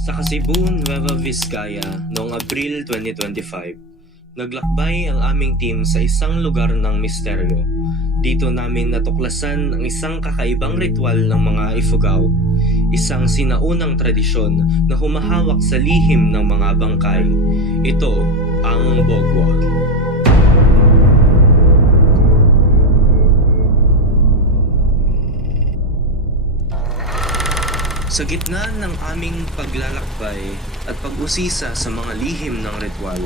Sa Cebu, Nueva Vizcaya noong Abril 2025, naglakbay ang aming team sa isang lugar ng misteryo. Dito namin natuklasan ang isang kakaibang ritual ng mga Ifugao, isang sinaunang tradisyon na humahawak sa lihim ng mga bangkay. Ito ang Bogwa. Sa gitna ng aming paglalakbay at pag-usisa sa mga lihim ng ritual,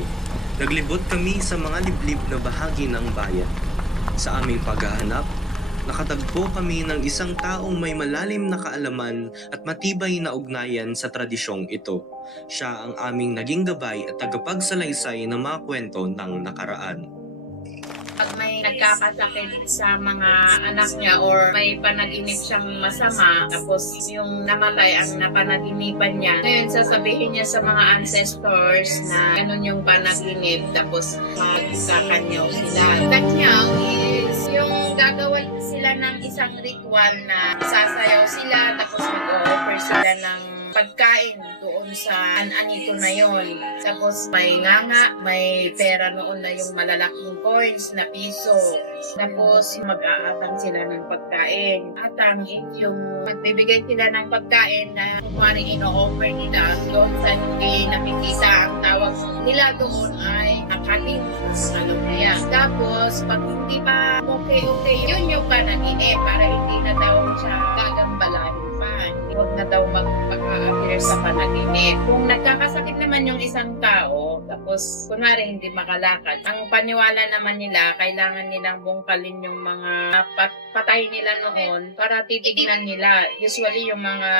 naglibot kami sa mga liblib na bahagi ng bayan. Sa aming paghahanap, nakatagpo kami ng isang taong may malalim na kaalaman at matibay na ugnayan sa tradisyong ito. Siya ang aming naging gabay at tagapagsalaysay ng mga kwento ng nakaraan. Pag may nagkakasakit sa mga anak niya or may panaginip siyang masama, tapos yung namatay ang napanaginipan niya, ngayon sasabihin niya sa mga ancestors na ganun yung panaginip, tapos magkakanyaw sila. Kanyaw is yung gagawa sila ng isang ritual na sasayaw sila, tapos mag-offer sila ng pagkain doon sa an-anito na yon. Tapos may nganga, may pera noon na yung malalaking coins na piso. Tapos mag-aatang sila ng pagkain. Atang is yung magbibigay sila ng pagkain na kumari ino-offer nila doon sa hindi nakikita ang tawag nila doon ay akating alam na yan. Tapos pag hindi pa okay-okay, yun yung panaginip para hindi na daw siya gagambalahin pa. Huwag na daw magpaka-appear sa panaginip. Kung nagkakasakit naman yung isang tao, tapos kunwari hindi makalakad, ang paniwala naman nila, kailangan nilang bungkalin yung mga pat- patay nila noon para titignan nila. Usually yung mga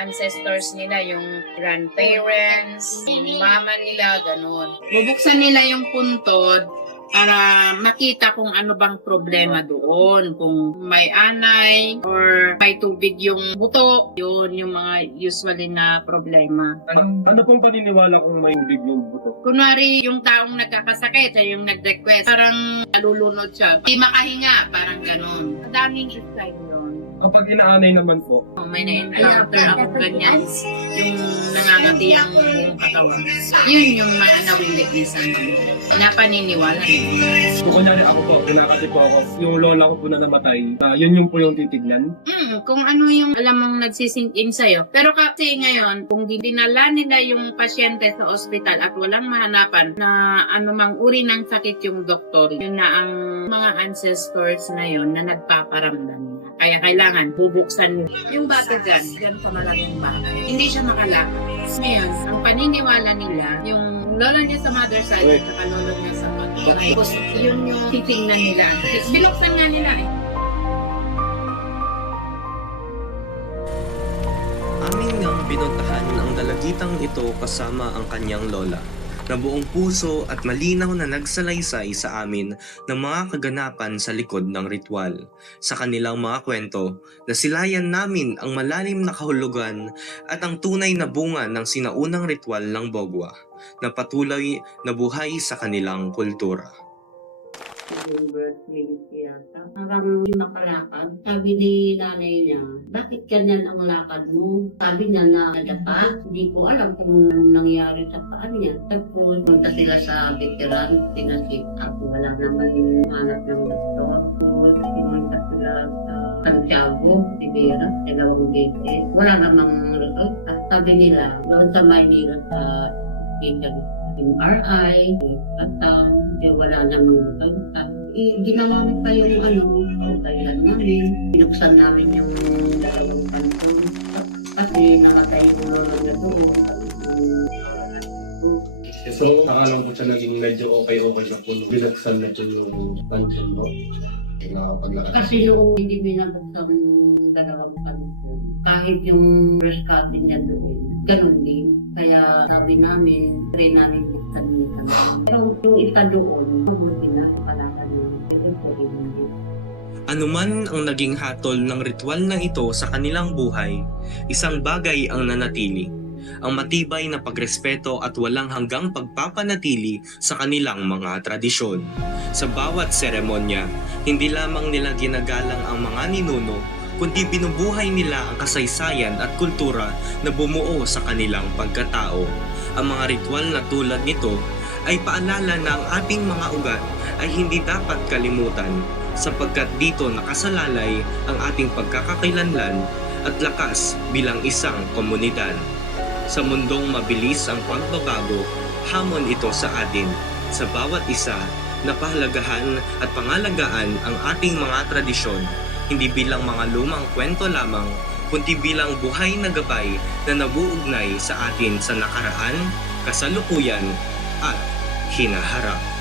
ancestors nila, yung grandparents, yung mama nila, ganun. Bubuksan nila yung puntod para makita kung ano bang problema doon. Kung may anay or may tubig yung buto, yun yung mga usually na problema. Ano, ano pong paniniwala kung may tubig yung buto? Kunwari, yung taong nagkakasakit, siya yung nag-request, parang nalulunod siya. Hindi makahinga, parang ganun. Madaming style yun. Kapag inaanay naman po, Oh, may na-encounter ako ganyan, yung nangangati ang buong katawan. Yun yung mga nawinwitnessan ko. Napaniniwala nila. kung kunyari ako po, kinakati po ako, yung lola ko po na namatay, na yun yung po yung titignan. Mm, kung ano yung alam mong nagsisink in sa'yo. Pero kasi ngayon, kung dinala nila yung pasyente sa ospital at walang mahanapan na anumang uri ng sakit yung doktor, yun na ang mga ancestors na yun na nagpaparamdam. Kaya kailangan bubuksan niyo. Yung bata dyan, dyan sa malaking bahay, hindi siya makalakad. Ngayon, ang paniniwala nila, yung lolo niya sa mother side at saka lolo niya sa father side, tapos yun yung titingnan nila. Binuksan nga nila eh. Amin ngang binuntahan ang dalagitang ito kasama ang kanyang lola na buong puso at malinaw na nagsalaysay sa amin ng mga kaganapan sa likod ng ritual. Sa kanilang mga kwento, nasilayan namin ang malalim na kahulugan at ang tunay na bunga ng sinaunang ritual ng Bogwa na patuloy na buhay sa kanilang kultura. Yung birthday yata. Parang yung nakalakad. Sabi ni nanay niya, bakit ganyan ang lakad mo? Sabi niya na nadapa. Hindi ko alam kung anong nangyari sa paan niya. Tapos punta sila sa veteran, pinasip up. Wala naman yung hanap ng doktor. Tapos pumunta sila sa Santiago, Rivera, dalawang beses. Wala namang resulta. Sabi nila, doon sa Maynila sa hospital MRI, atang, eh, wala namang resulta. Eh, ginawa pa yung ano, kailan namin. Binuksan namin yung dalawang kanton. Kasi namatay yung lolo na doon. So, nakalang po siya naging medyo okay-okay na po. Binagsan na po yung tansion mo. Nakapaglakad. Kasi yung hindi binabuksan yung dalawang kanton, kahit yung rescate niya doon, ganun din. Kaya sabi namin, try namin buksan kanton. Pero yung isa doon, mabuti na, na. Pero pwede hindi. Anuman ang naging hatol ng ritual na ito sa kanilang buhay, isang bagay ang nanatili. Ang matibay na pagrespeto at walang hanggang pagpapanatili sa kanilang mga tradisyon. Sa bawat seremonya, hindi lamang nila ginagalang ang mga ninuno, kundi binubuhay nila ang kasaysayan at kultura na bumuo sa kanilang pagkatao. Ang mga ritual na tulad nito ay paalala na ang ating mga ugat ay hindi dapat kalimutan sapagkat dito nakasalalay ang ating pagkakakilanlan at lakas bilang isang komunidad. Sa mundong mabilis ang pagbabago, hamon ito sa atin. Sa bawat isa, napahalagahan at pangalagaan ang ating mga tradisyon, hindi bilang mga lumang kwento lamang, kundi bilang buhay na gabay na nabuugnay sa atin sa nakaraan, kasalukuyan at hinaharap.